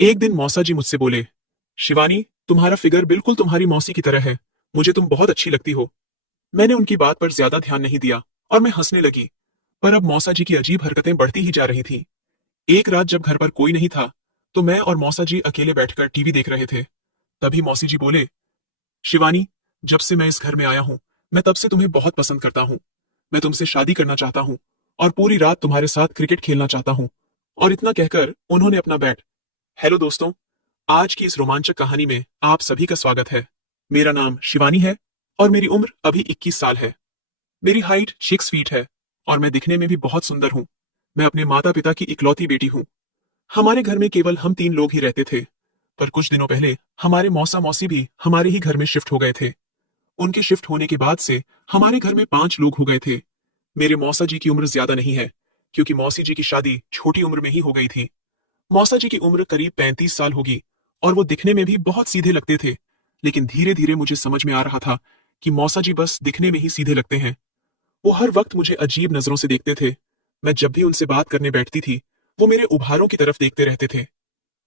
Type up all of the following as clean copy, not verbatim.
एक दिन मौसा जी मुझसे बोले, शिवानी, तुम्हारा फिगर बिल्कुल तुम्हारी मौसी की तरह है। मुझे तुम बहुत अच्छी लगती हो। मैंने उनकी बात पर ज्यादा ध्यान नहीं दिया और मैं हंसने लगी। पर अब मौसा जी की अजीब हरकतें बढ़ती ही जा रही थी। एक रात जब घर पर कोई नहीं था, तो मैं और मौसा जी अकेले बैठकर टीवी देख रहे थे। तभी मौसी जी बोले, शिवानी, जब से मैं इस घर में आया हूं, मैं तब से तुम्हें बहुत पसंद करता हूं। मैं तुमसे शादी करना चाहता हूं और पूरी रात तुम्हारे साथ क्रिकेट खेलना चाहता हूं। और इतना कहकर उन्होंने अपना बैट। हेलो दोस्तों, आज की इस रोमांचक कहानी में आप सभी का स्वागत है। मेरा नाम शिवानी है और मेरी उम्र अभी 21 साल है। मेरी हाइट 6 फीट है और मैं दिखने में भी बहुत सुंदर हूँ। मैं अपने माता पिता की इकलौती बेटी हूँ। हमारे घर में केवल हम 3 लोग ही रहते थे। पर कुछ दिनों पहले हमारे मौसा मौसी भी हमारे ही घर में शिफ्ट हो गए थे। उनके शिफ्ट होने के बाद से हमारे घर में 5 लोग हो गए थे। मेरे मौसा जी की उम्र ज्यादा नहीं है, क्योंकि मौसी जी की शादी छोटी उम्र में ही हो गई थी। मौसा जी की उम्र करीब 35 साल होगी और वो दिखने में भी बहुत सीधे लगते थे। लेकिन धीरे धीरे मुझे समझ में आ रहा था कि मौसा जी बस दिखने में ही सीधे लगते हैं। वो हर वक्त मुझे अजीब नजरों से देखते थे। मैं जब भी उनसे बात करने बैठती थी, वो मेरे उभारों की तरफ देखते रहते थे।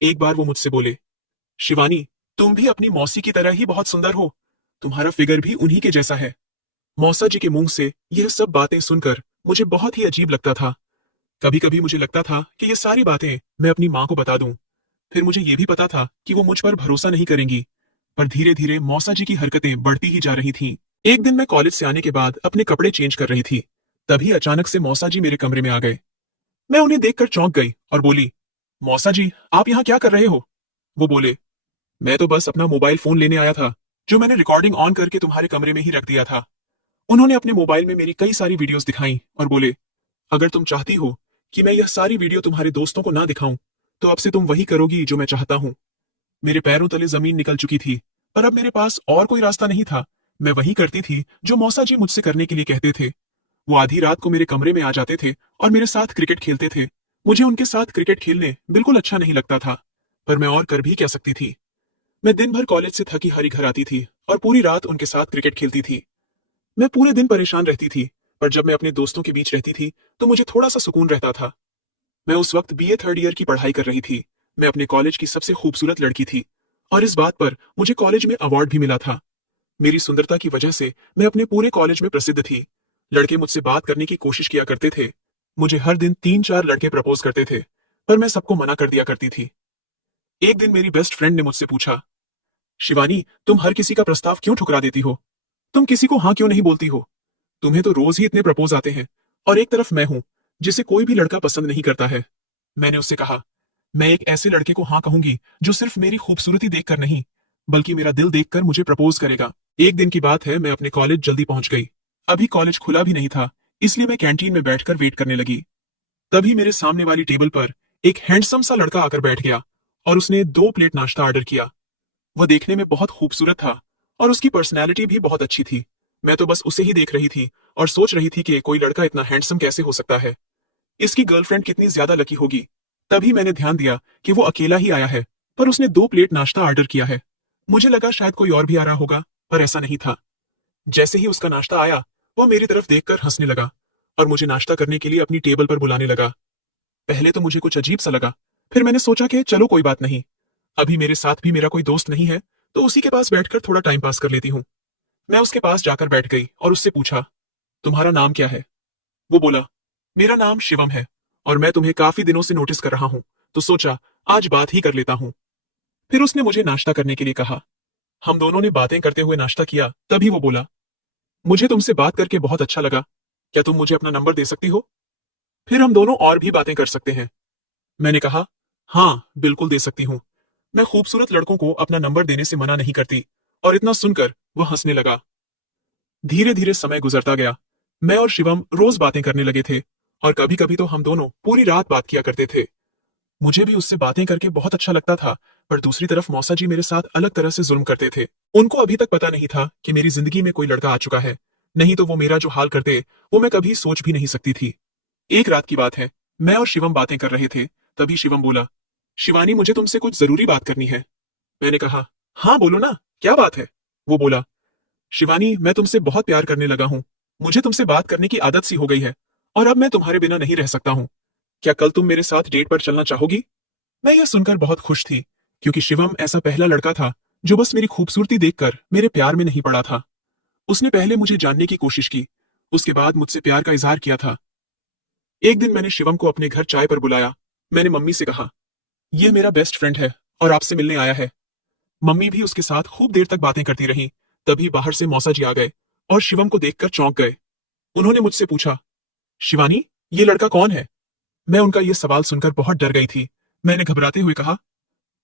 एक बार वो मुझसे बोले, शिवानी, तुम भी अपनी मौसी की तरह ही बहुत सुंदर हो। तुम्हारा फिगर भी उन्हीं के जैसा है। मौसा जी के मुंह से यह सब बातें सुनकर मुझे बहुत ही अजीब लगता था। कभी कभी मुझे लगता था कि ये सारी बातें मैं अपनी माँ को बता दूं। फिर मुझे ये भी पता था कि वो मुझ पर भरोसा नहीं करेंगी। पर धीरे धीरे मौसा जी की हरकतें बढ़ती ही जा रही थीं। एक दिन मैं कॉलेज से आने के बाद अपने कपड़े चेंज कर रही थी। तभी अचानक से मौसा जी मेरे कमरे में आ गए। मैं उन्हें देखकर चौंक गई और बोली, मौसा जी, आप यहाँ क्या कर रहे हो? वो बोले, मैं तो बस अपना मोबाइल फोन लेने आया था, जो मैंने रिकॉर्डिंग ऑन करके तुम्हारे कमरे में ही रख दिया था। उन्होंने अपने मोबाइल में मेरी कई सारी वीडियोस दिखाई और बोले, अगर तुम चाहती हो कि मैं यह सारी वीडियो तुम्हारे दोस्तों को ना दिखाऊं, तो अब से तुम वही करोगी जो मैं चाहता हूं। मेरे पैरों तले जमीन निकल चुकी थी, पर अब मेरे पास और कोई रास्ता नहीं था। मैं वही करती थी जो मौसा जी मुझसे करने के लिए कहते थे। वो आधी रात को मेरे कमरे में आ जाते थे और मेरे साथ क्रिकेट खेलते थे। मुझे उनके साथ क्रिकेट खेलने बिल्कुल अच्छा नहीं लगता था, पर मैं और कर भी क्या सकती थी। मैं दिन भर कॉलेज से थकी हारी घर आती थी और पूरी रात उनके साथ क्रिकेट खेलती थी। मैं पूरे दिन परेशान रहती थी, पर जब मैं अपने दोस्तों के बीच रहती थी तो मुझे थोड़ा सा सुकून रहता था। मैं उस वक्त बीए थर्ड ईयर की पढ़ाई कर रही थी। मैं अपने कॉलेज की सबसे खूबसूरत लड़की थी और इस बात पर मुझे कॉलेज में अवार्ड भी मिला था। मेरी सुंदरता की वजह से मैं अपने पूरे कॉलेज में प्रसिद्ध थी। लड़के मुझसे बात करने की कोशिश किया करते थे। मुझे हर दिन 3-4 लड़के प्रपोज करते थे, पर मैं सबको मना कर दिया करती थी। एक दिन मेरी बेस्ट फ्रेंड ने मुझसे पूछा, शिवानी, तुम हर किसी का प्रस्ताव क्यों ठुकरा देती हो? तुम किसी को हाँ क्यों नहीं बोलती हो? तुम्हें तो रोज ही इतने प्रपोज आते हैं, और एक तरफ मैं हूं जिसे कोई भी लड़का पसंद नहीं करता है। मैंने उससे कहा, मैं एक ऐसे लड़के को हाँ कहूंगी जो सिर्फ मेरी खूबसूरती देखकर नहीं, बल्कि मेरा दिल देखकर मुझे प्रपोज करेगा। एक दिन की बात है, मैं अपने कॉलेज जल्दी पहुंच गई। अभी कॉलेज खुला भी नहीं था, इसलिए मैं कैंटीन में बैठकर वेट करने लगी। तभी मेरे सामने वाली टेबल पर एक हैंडसम सा लड़का आकर बैठ गया और उसने 2 प्लेट नाश्ता ऑर्डर किया। वह देखने में बहुत खूबसूरत था और उसकी पर्सनैलिटी भी बहुत अच्छी थी। मैं तो बस उसे ही देख रही थी और सोच रही थी कि कोई लड़का इतना हैंडसम कैसे हो सकता है। इसकी गर्लफ्रेंड कितनी ज्यादा लकी होगी। तभी मैंने ध्यान दिया कि वो अकेला ही आया है, पर उसने 2 प्लेट नाश्ता ऑर्डर किया है। मुझे लगा शायद कोई और भी आ रहा होगा, पर ऐसा नहीं था। जैसे ही उसका नाश्ता आया, वो मेरी तरफ देखकर हंसने लगा और मुझे नाश्ता करने के लिए अपनी टेबल पर बुलाने लगा। पहले तो मुझे कुछ अजीब सा लगा, फिर मैंने सोचा कि चलो कोई बात नहीं, अभी मेरे साथ भी मेरा कोई दोस्त नहीं है, तो उसी के पास बैठकर थोड़ा टाइम पास कर लेती हूँ। मैं उसके पास जाकर बैठ गई और उससे पूछा, तुम्हारा नाम क्या है? वो बोला, मेरा नाम शिवम है और मैं तुम्हें काफी दिनों से नोटिस कर रहा हूं, तो सोचा आज बात ही कर लेता हूं। फिर उसने मुझे नाश्ता करने के लिए कहा। हम दोनों ने बातें करते हुए नाश्ता किया। तभी वो बोला, मुझे तुमसे बात करके बहुत अच्छा लगा। क्या तुम मुझे अपना नंबर दे सकती हो? फिर हम दोनों और भी बातें कर सकते हैं। मैंने कहा, हाँ बिल्कुल दे सकती हूँ। मैं खूबसूरत लड़कों को अपना नंबर देने से मना नहीं करती। और इतना सुनकर वह हंसने लगा। धीरे धीरे समय गुजरता गया। मैं और शिवम रोज बातें करने लगे थे और कभी कभी तो हम दोनों पूरी रात बात किया करते थे। मुझे भी उससे बातें करके बहुत अच्छा लगता था, पर दूसरी तरफ मौसा जी मेरे साथ अलग तरह से जुल्म करते थे। उनको अभी तक पता नहीं था कि मेरी जिंदगी में कोई लड़का आ चुका है। नहीं तो वो मेरा जो हाल करते, वो मैं कभी सोच भी नहीं सकती थी। एक रात की बात है, मैं और शिवम बातें कर रहे थे। तभी शिवम बोला, शिवानी, मुझे तुमसे कुछ जरूरी बात करनी है। मैंने कहा, हाँ बोलो ना, क्या बात है? वो बोला, शिवानी, मैं तुमसे बहुत प्यार करने लगा हूँ। मुझे तुमसे बात करने की आदत सी हो गई है और अब मैं तुम्हारे बिना नहीं रह सकता हूँ। क्या कल तुम मेरे साथ डेट पर चलना चाहोगी? मैं यह सुनकर बहुत खुश थी, क्योंकि शिवम ऐसा पहला लड़का था जो बस मेरी खूबसूरती देखकर मेरे प्यार में नहीं पड़ा था। उसने पहले मुझे जानने की कोशिश की, उसके बाद मुझसे प्यार का इजहार किया था। एक दिन मैंने शिवम को अपने घर चाय पर बुलाया। मैंने मम्मी से कहा, यह मेरा बेस्ट फ्रेंड है और आपसे मिलने आया है। मम्मी भी उसके साथ खूब देर तक बातें करती रहीं। तभी बाहर से मौसा जी आ गए और शिवम को देखकर चौंक गए। उन्होंने मुझसे पूछा, शिवानी, ये लड़का कौन है? मैं उनका ये सवाल सुनकर बहुत डर गई थी। मैंने घबराते हुए कहा,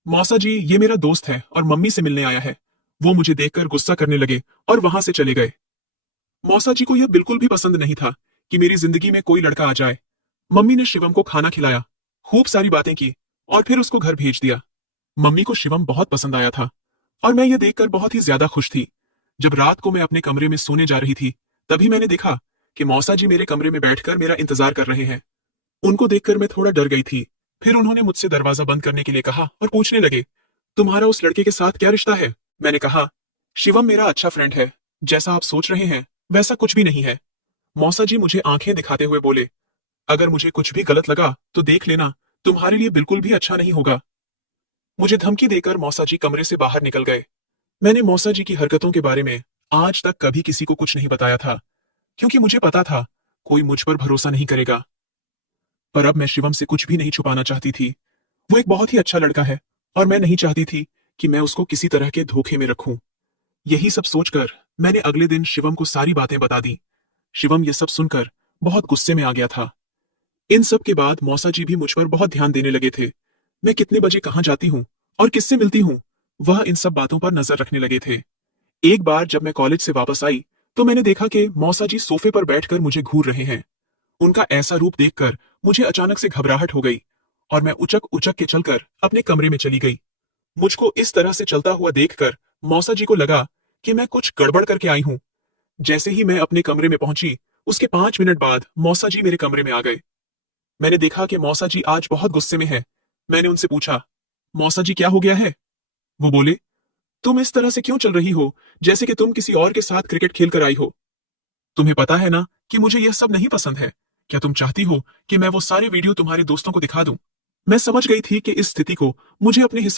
मौसा जी, ये मेरा दोस्त है और मम्मी से मिलने आया है। वो मुझे देखकर गुस्सा करने लगे और वहां से चले गए। मौसा जी को यह बिल्कुल भी पसंद नहीं था कि मेरी जिंदगी में कोई लड़का आ जाए। मम्मी ने शिवम को खाना खिलाया, खूब सारी बातें की और फिर उसको घर भेज दिया। मम्मी को शिवम बहुत पसंद आया था और मैं यह देखकर बहुत ही ज्यादा खुश थी। जब रात को मैं अपने कमरे में सोने जा रही थी, तभी मैंने देखा कि मौसा जी मेरे कमरे में बैठकर मेरा इंतजार कर रहे हैं। उनको देखकर मैं थोड़ा डर गई थी। फिर उन्होंने मुझसे दरवाजा बंद करने के लिए कहा और पूछने लगे, तुम्हारा उस लड़के के साथ क्या रिश्ता है? मैंने कहा, शिवम मेरा अच्छा फ्रेंड है, जैसा आप सोच रहे हैं वैसा कुछ भी नहीं है। मौसा जी मुझे आंखें दिखाते हुए बोले, अगर मुझे कुछ भी गलत लगा तो देख लेना, तुम्हारे लिए बिल्कुल भी अच्छा नहीं होगा। मुझे धमकी देकर मौसा जी कमरे से बाहर निकल गए। मैंने मौसा जी की हरकतों के बारे में आज तक कभी किसी को कुछ नहीं बताया था, क्योंकि मुझे पता था कोई मुझ पर भरोसा नहीं करेगा। पर अब मैं शिवम से कुछ भी नहीं छुपाना चाहती थी। वो एक बहुत ही अच्छा लड़का है और मैं नहीं चाहती थी कि मैं उसको किसी तरह के धोखे में रखूं। यही सब सोचकर मैंने अगले दिन शिवम को सारी बातें बता दी। शिवम ये सब सुनकर बहुत गुस्से में आ गया था। इन सब के बाद मौसा जी भी मुझ पर बहुत ध्यान देने लगे थे। मैं कितने बजे कहाँ जाती हूँ और किससे मिलती हूँ, वह इन सब बातों पर नजर रखने लगे थे। एक बार जब मैं कॉलेज से वापस आई, तो मैंने देखा कि मौसा जी सोफे पर बैठकर मुझे घूर रहे हैं। उनका ऐसा रूप देखकर मुझे अचानक से घबराहट हो गई और मैं उचक उचक के चलकर अपने कमरे में चली गई। मुझको इस तरह से चलता हुआ देखकर मौसा जी को लगा कि मैं कुछ गड़बड़ करके आई हूँ। जैसे ही मैं अपने कमरे में पहुंची, उसके 5 मिनट बाद मौसा जी मेरे कमरे में आ गए। मैंने देखा कि मौसा जी आज बहुत गुस्से में है। मैंने उनसे पूछा, मौसा जी क्या हो गया है? वो बोले, तुम इस तरह से क्यों चल रही हो, जैसे कि तुम किसी और के साथ क्रिकेट खेल कर आई हो? तुम्हें पता है ना कि मुझे यह सब नहीं पसंद है। क्या तुम चाहती हो कि मैं वो सारे वीडियो तुम्हारे दोस्तों को दिखा दूं? मैं समझ गई थी कि इस स्थिति को मुझे अपने हिसाब